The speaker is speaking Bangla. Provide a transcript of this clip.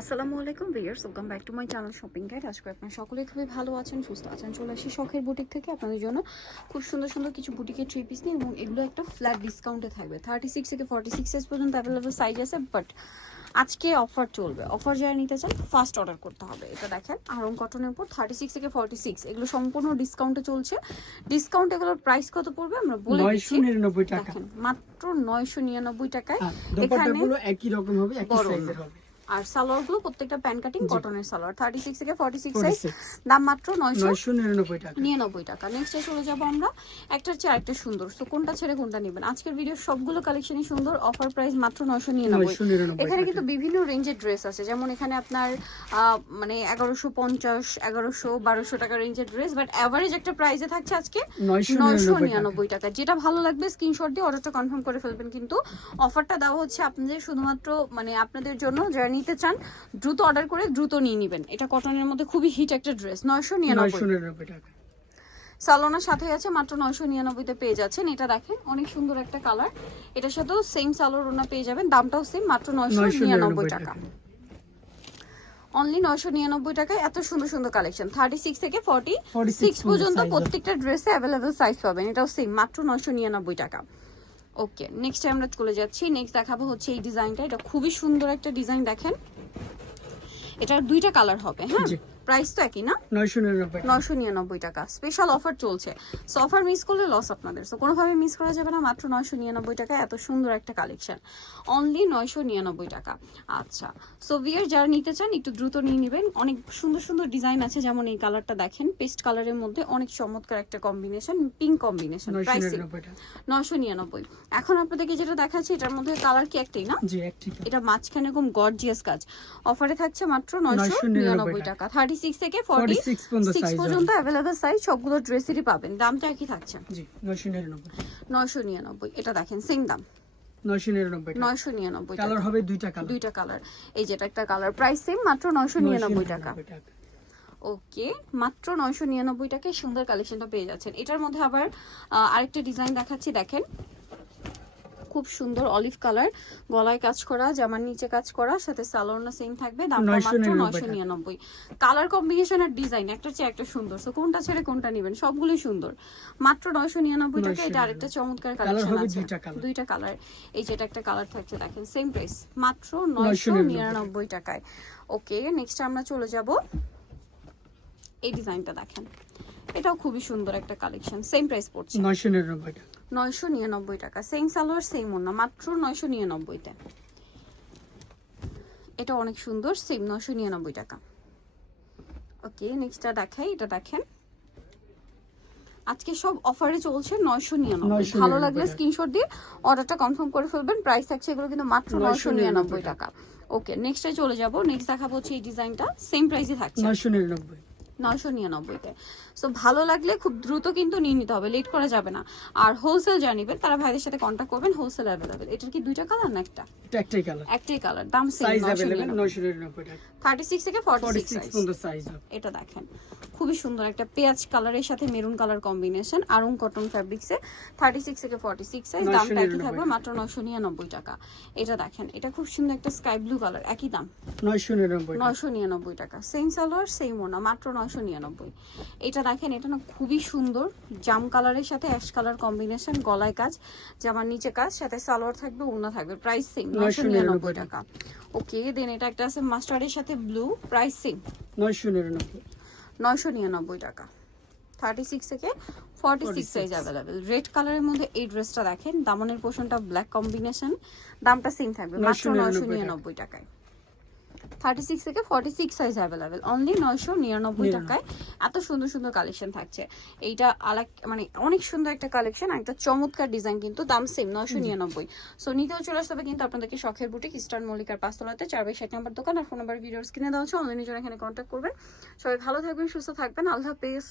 আসসালামু আলাইকুম viewers welcome back to my channel shopping guide. আজকে আপনারা সকলে খুবই ভালো আছেন সুস্থ আছেন। চলে আসি শখের বুটিক থেকে। আপনাদের জন্য খুব সুন্দর সুন্দর কিছু বুটিকের থ্রি পিস নিয়ে এবং এগুলো একটা ফ্ল্যাট ডিসকাউন্টে থাকবে। থার্টি সিক্স থেকে ফর্টি সিক্স পর্যন্ত অ্যাভেলেবল সাইজ আছে বাট আজকে অফার চলবে। অফার যারা নিতে চান ফার্স্ট অর্ডার করতে হবে। এটা দেখেন আরং কটনের উপর থার্টি সিক্স থেকে ফর্টি সিক্স এগুলো সম্পূর্ণ ডিসকাউন্টে চলছে। ডিসকাউন্ট এগুলোর প্রাইস কত পড়বে? আমরা বলে দিচ্ছি। দেখেন মাত্র নয়শো নিরানব্বই টাকায়। হ্যাঁ, এখানে একই রকম হবে একই বড়। সাইজের হবে। আর সালোয়ারগুলো প্রত্যেকটা প্যান কাটিং। কটনের সালোয়ার। থার্টি সিক্স থেকে ফর্টি সিক্স সাইজ দাম মাত্র নয়শো নিরানব্বই টাকা। নিরানব্বই টাকা। নেক্সটে চলে যাব আমরা একটার চেয়ে আরেকটা সুন্দর। তো কোনটা ছেড়ে কোনটা নেবেন? আজকের ভিডিও সবগুলো কালেকশনই সুন্দর অফার প্রাইস মাত্র নয়শো নিরানব্বই। এখানে কিন্তু বিভিন্ন রেঞ্জের ড্রেস আছে। যেমন এখানে আপনার মানে এগারোশো পঞ্চাশ এগারোশো বারোশো টাকা রেঞ্জের ড্রেস বাট অ্যাভারেজ একটা প্রাইসে থাকছে আজকে নয়শো নিরানব্বই টাকা। যেটা ভালো লাগবে স্ক্রিনশট দিয়ে অর্ডারটা কনফার্ম করে ফেলবেন। কিন্তু অফারটা দেওয়া হচ্ছে আপনাদের শুধুমাত্র মানে আপনাদের জন্য যারা নিতে চান দ্রুত অর্ডার করে দ্রুত নিয়ে নেবেন। এটা কটনের মধ্যে খুবই হিট একটা ড্রেস নয়শো নিরানব্বই। টাকা। সালোনার সাথে আছে মাত্র নয়শো নিরানব্বইতে পেয়ে যাচ্ছেন। এটা দেখেন অনেক সুন্দর একটা কালার এটার সাথেও সেম সালোর ওনা পেয়ে যাবেন দামটাও সেম মাত্র নয়শো নিরানব্বই টাকা। অনলি নয়শো নিরানব্বই টাকায় এত সুন্দর সুন্দর কালেকশন থার্টি সিক্স থেকে ফর্টি সিক্স পর্যন্ত প্রত্যেকটা ড্রেসে অ্যাভেলেবেল সাইজ পাবেন। এটাও সেম মাত্র নয়শো নিরানব্বই টাকা। ওকে নেক্সট আমরা চলে যাচ্ছি। নেক্সট দেখাবো হচ্ছে এই ডিজাইনটা এটা খুবই সুন্দর একটা ডিজাইন দেখেন। এটার দুইটা কালার হবে হ্যাঁ। প্রাইস তো একই না? নয়শো নিরানব্বই টাকা। স্পেশাল অফার চলছে। সো অফার মিস করলে লস আপনাদের। সো কোনোভাবে মিস করা যাবে না মাত্র নয়শো নিরানব্বই টাকা এত সুন্দর একটা কালেকশন অনলি নয়শো নিরানব্বই টাকা। আচ্ছা। সো বিয়ার যারা নিতে চান একটু দ্রুত নিয়ে নেবেন। অনেক সুন্দর সুন্দর ডিজাইন আছে যেমন এই কালারটা দেখেন। পেস্ট কালারের মধ্যে অনেক চমৎকার একটা কম্বিনেশন পিঙ্ক কম্বিনেশন প্রাইসিং নয়শো নিরানব্বই। এখন আপনাদেরকে যেটা দেখাচ্ছি এটার মধ্যে কালার কি একটাই না। এটা মাঝখানে এরকম গর্জিয়াস কাজ। অফারে থাকছে মাত্র নয়শো নিরানব্বই টাকা। থার্টি সিক্স থেকে 46 পর্যন্ত অ্যাভেলেবেল সাইজ সবগুলো ড্রেসেরই পাবেন। দামটা একই থাকছে। জি নয়শো নিরানব্বই। নয়শো নিরানব্বই এটা দেখেন সেম দাম। নয়শো নিরানব্বই টাকা। নয়শো নিরানব্বই কালার হবে দুইটা কালার দুইটা কালার এই যেটা একটা কালার প্রাইস সেম মাত্র নয়শো নিরানব্বই টাকা। টাকা। ওকে মাত্র নয়শো নিরানব্বই টাকায় সুন্দর কালেকশনটা পেয়ে যাচ্ছেন। এটার মধ্যে আবার আরেকটা ডিজাইন দেখাচ্ছি দেখেন। খুব সুন্দর অলিভ কালার। গলায় কাজ করা জামার নিচে কাজ করা সাথে সালোয়ারনা সেম থাকবে দাম মাত্র টাকা। নয়শো নিরানব্বই। কালার কম্বিনেশন আর ডিজাইন একটা চেয়ে একটা সুন্দর। সো কোনটা ছেড়ে কোনটা নেবেন? সবগুলোই সুন্দর। মাত্র নয়শো নিরানব্বই টাকা এটা আরেকটা চমৎকার কালেকশন আছে। দুইটা কালার এই যেটা একটা কালার থাকছে দেখেন সেম প্রাইস মাত্র নয়শো 999 নিরানব্বই টাকায়। ওকে নেক্সট আমরা চলে যাব। এই ডিজাইনটা দেখেন। এটাও খুবই সুন্দর একটা কালেকশন সেম প্রাইস পড়ছে। নয়শো নিরানব্বই টাকা। নয়শো নিরানব্বই টাকা। সেম সালোয়ার সেম ওনা মাত্র নয়শো নিরানব্বইতে এটা অনেক সুন্দর সেম নয়শো নিরানব্বই টাকা। ওকে নেক্সটটা দেখাই এটা দেখেন। আজকে সব অফারে চলছে নয়শো নিরানব্বই। ভালো লাগলে স্ক্রিনশট দিয়ে অর্ডারটা কনফার্ম করে ফেলবেন প্রাইস থাকছে এগুলো কিন্তু মাত্র নয়শো নিরানব্বই টাকা। ওকে নেক্সটে চলে যাব নেক্সট দেখাবো হচ্ছে এই ডিজাইনটা সেম প্রাইসে থাকছে। নয়শো নিরানব্বই। নয়শো নিরানব্বইতে সো ভালো লাগলে খুব দ্রুত কিন্তু নিয়ে নিতে হবে লেট করা যাবে না। আর হোলসেল যা নেবেন তারা ভাইদের সাথে কন্ট্যাক্ট করবেন হোলসেল অ্যাভেলেবেল এটার কি দুইটা কালার না একটা? একটাই কালার একটাই কালার দাম সাইজ নয়শো নিরানব্বই। টাকা। থার্টি সিক্স থেকে ফর্টি ফর্টি সিক্স সিক্স পর্যন্ত সাইজ এটা দেখেন খুবই সুন্দর একটা পেঁয়াজ কালারের সাথে maroon colour combination Aarong cotton ফ্যাব্রিক্সে thirty six থেকে ফর্টি সিক্স সাইজ দামটা একই থাকবে মাত্র নয়শো নিরানব্বই টাকা। এটা দেখেন এটা খুব সুন্দর একটা স্কাই ব্লু কালার একই দাম। নয়শো নিরানব্বই টাকা। নয়শো নিরানব্বই টাকা। সেম সালোয়ার সেম ওনা মাত্র নয়শো নিরানব্বই। এটা দেখেন এটা না খুবই সুন্দর। জাম কালারের সাথে অ্যাশ কালার কম্বিনেশন গলায় কাজ জামার নিচে কাজ সাথে সালোয়ার থাকবে ওনা থাকবে প্রাইস সেম নয়শো নিরানব্বই। টাকা। ওকে দেন এটা একটা আছে মাস্টার্ডের সাথে ব্লু প্রাইস সেম নয়শো নিরানব্বই। নয়শো নিরানব্বই টাকা। থার্টি সিক্স থেকে forty six size available red কালারের মধ্যে এই ড্রেসটা দেখেন দামনের পোর্শনটা ব্ল্যাক কম্বিনেশন দামটা সেম থাকবে মাত্র নয়শো নিরানব্বই টাকায়। থার্টি সিক্স থেকে forty six size available only নয়শো নিরানব্বই টাকায়। এত সুন্দর সুন্দর কালেকশন থাকছে। এইটা আলাক মানে অনেক সুন্দর একটা কালেকশন একটা চমৎকার ডিজাইন কিন্তু দাম সেম নয়শো নিরানব্বই। সো নিতেও চলে আসতে হবে কিন্তু আপনাদেরকে শখের বুটিক ইস্টার্ন মল্লিকার পাঁচতলাতে। চার বাই ষাট নম্বর দোকান আর ফোন নাম্বার ভিডিওস কিনে দেওয়া হচ্ছে অনলাইনে জন্য এখানে কন্ট্যাক্ট করবেন। সবাই ভালো থাকবেন সুস্থ থাকবেন আল্লাহ হাফেজ।